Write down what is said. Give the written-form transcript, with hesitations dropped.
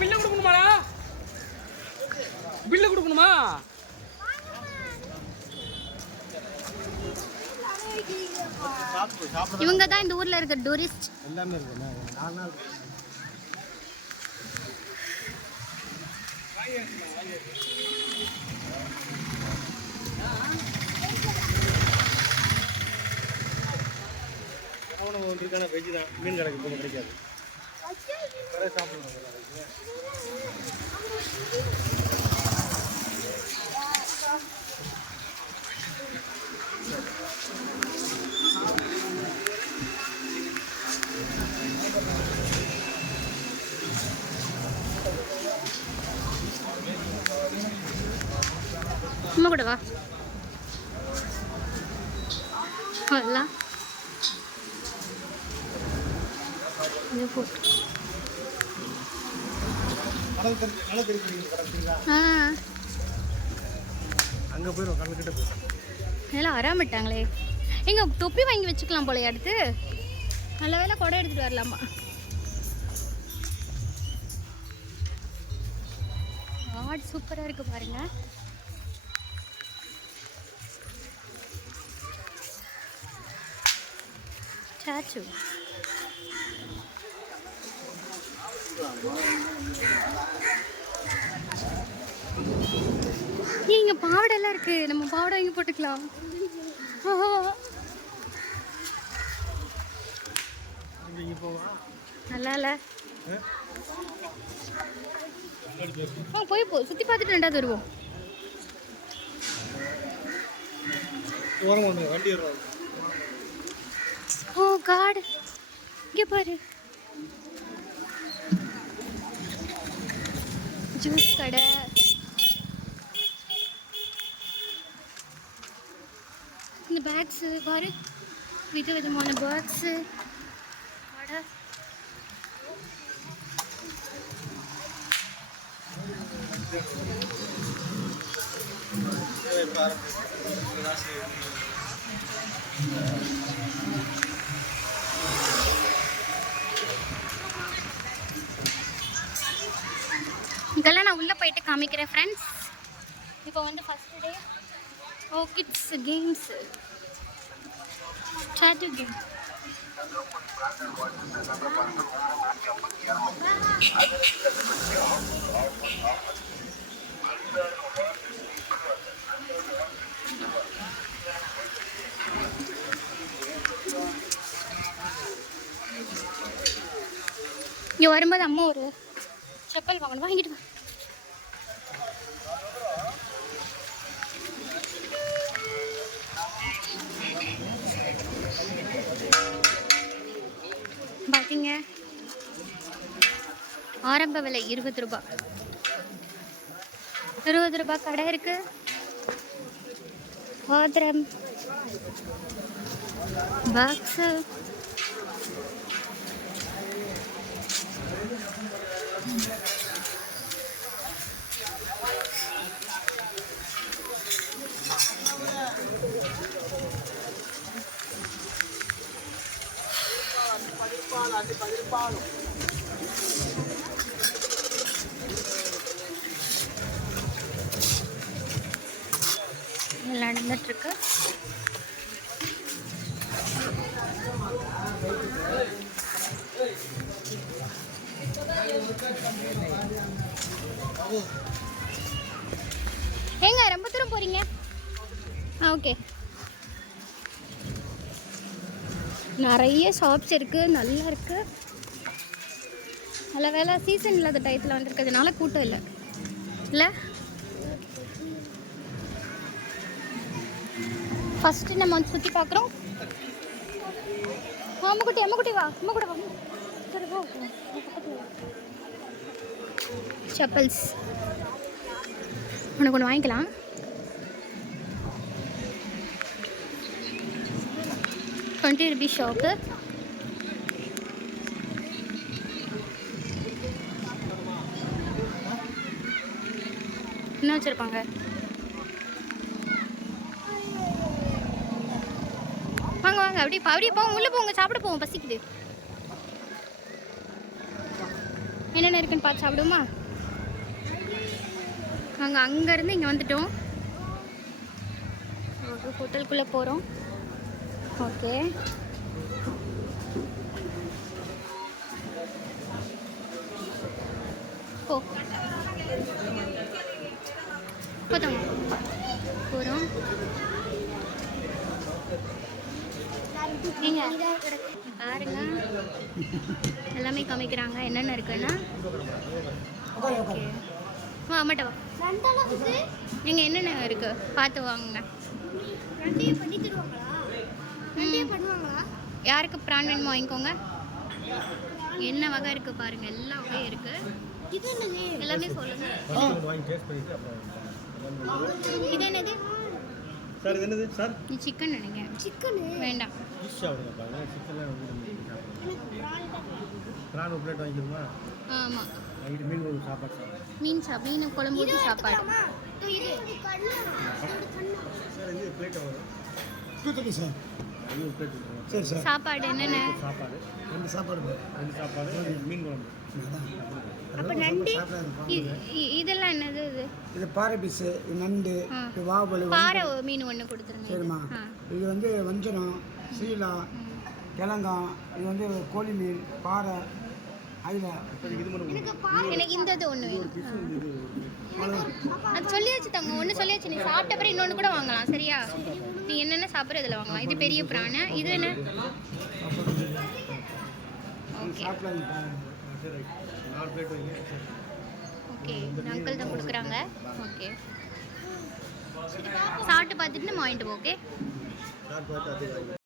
Bill கொடுக்கணுமாடா? Bill கொடுக்கணுமா? இவங்க தான் இந்த ஊர்ல இருக்க டூரிஸ்ட். எல்லாமே இருக்கு. 4 நாள் அவனை ஒன்றுக்கான வெஜ்ஜு தான். மீன் கடைக்கு போக கிடைக்காது. சாப்பிடணும். அம்மா கூட வா. வரலாம். அங்கே போயிடும். கண்ணுக்கிட்ட போயிடும். எல்லாம் வராமட்டாங்களே. எங்க தொப்பி வாங்கி வச்சுக்கலாம் போல அடுத்து. நல்ல வேலை கொடை எடுத்துட்டு வரலாமா. ஆட் சூப்பரா இருக்கு பாருங்க. சாச்சு இங்க பாவாடை எல்லாம் இருக்கு. நம்ம பாவாடை வாங்கி போட்டுக்கலாம். நல்லா இல்ல. போய் போ சுத்தி பார்த்துட்டு ரெண்டாவது வருவோம். ஓ காட், இங்க பாரு ஜூஸ் கடை. இந்த பேக்ஸ் பாரு, விதவிதமான பேக்ஸ். இதெல்லாம் நான் உள்ளே போயிட்டு காமிக்கிறேன் ஃப்ரெண்ட்ஸ். இப்போ வந்து ஃபர்ஸ்ட் டே. ஓ கிட்ஸ் கேம்ஸ், ஸ்டாச்சு கேம். இங்கே வரும்போது அம்மா ஒரு செப்பல் வாங்கணும், வாங்கிட்டு வா. பார்த்தீங்க, ஆரம்ப விலை 20 ரூபாய். 20 ரூபாய் கடை இருக்கு. பாத்திரம், பாக்ஸு, நடந்துட்டு இருக்கு. ஏங்க ரொம்ப தூரம் போறீங்க? ஓகே. நிறைய ஷாப்ஸ் இருக்கு, நல்லா இருக்கு. நல்ல வேலை சீசன் இல்லாத டயத்தில் வந்துருக்கிறதுனால கூட்டம் இல்லை இல்லை. ஃபஸ்ட்டு நம்ம வந்து சுற்றி பார்க்குறோம். அம்முக்குட்டி அம்முக்குட்டி வா, அம்மா கூட வா. சரி போ. செப்பல்ஸ் உனக்கு ஒன்று வாங்கிக்கலாம். ₹20 ஷாப்பு. என்ன வச்சுருப்பாங்க? வாங்க வாங்க, அப்படியே அப்படியே போவோம், உள்ளே போங்க, சாப்பிட போவோம், பசிக்குது. என்னென்ன என்னென்ன இருக்குன்னு பார்த்து சாப்பிடுமா? நாங்கள் அங்கேருந்து இங்கே வந்துட்டோம். ஓகே, ஹோட்டலுக்குள்ளே போகிறோம். ஓகே, போ போதும் போகிறோம். நீங்க பாருங்க, எல்லாமே காமிக்கிறாங்க என்னென்ன இருக்குன்னா. ஓகே, வா அம்மாட்ட வா. நீங்கள் என்னென்ன இருக்கு பார்த்து வாங்குங்க. யாருக்கு பிரான் வேணுமோ வாங்கிக்கோங்க. என்ன வகை இருக்கு பாருங்க, எல்லா வகையும் இருக்கு. எல்லாமே சொல்லுங்க. வாங்கி டேஸ்ட் பண்ணிட்டு அப்புறம் இது என்னது சார்? இது என்னது சார்? நீ சிக்கன் நினைக்கிறேன். சிக்கன் வேண்டாம். ஃபிஷ் சாப்பிடுங்க பாருங்க. சிக்கன்லாம் பிரான் ஒரு பிளேட் வாங்கிக்கணுமா? ஆமாம், நைட்டு மீன் குழம்பு சாப்பாடு சாப்பிடுங்க. மீன் குழம்பு ஊற்றி சாப்பாடு. சார் இது பிளேட் வரும். சார் இது ஒரு பிளேட் கொடுத்துருங்க. சரி சார். சாப்பாடு என்னென்ன? சாப்பாடு ரெண்டு சாப்பாடு மீன் குழம்பு. அப்போ நண்டு இதெல்லாம் என்னது? இது பாறை பீஸு, நண்டு, இது வாவல், பாறை மீன் ஒன்று கொடுத்துருங்க. சரிம்மா. இது வந்து வஞ்சரம், சீலா, கிழங்காம், இது வந்து கோழி மீன், பாறை, அயிலை. இது மட்டும் எனக்கு இந்த இது ஒன்று வேணும். அது சொல்லியாச்சு தாங்க, ஒன்று சொல்லியாச்சு. நீ சாப்பிட்ட அப்புறம் இன்னொன்று கூட வாங்கலாம், சரியா? நீ என்னென்ன சாப்பிட்ற இதில் வாங்கலாம். இது பெரிய பிராணு. இது என்ன? ஓகே சரி, 4 பிளேட் வைங்க. ஓகே, அங்கிள் தான் கொடுக்குறாங்க. ஓகே, சாப்பிட்டு பார்த்துட்டு நம்ம வாங்கிட்டு போ. ஓகே, சார் பார்த்து அது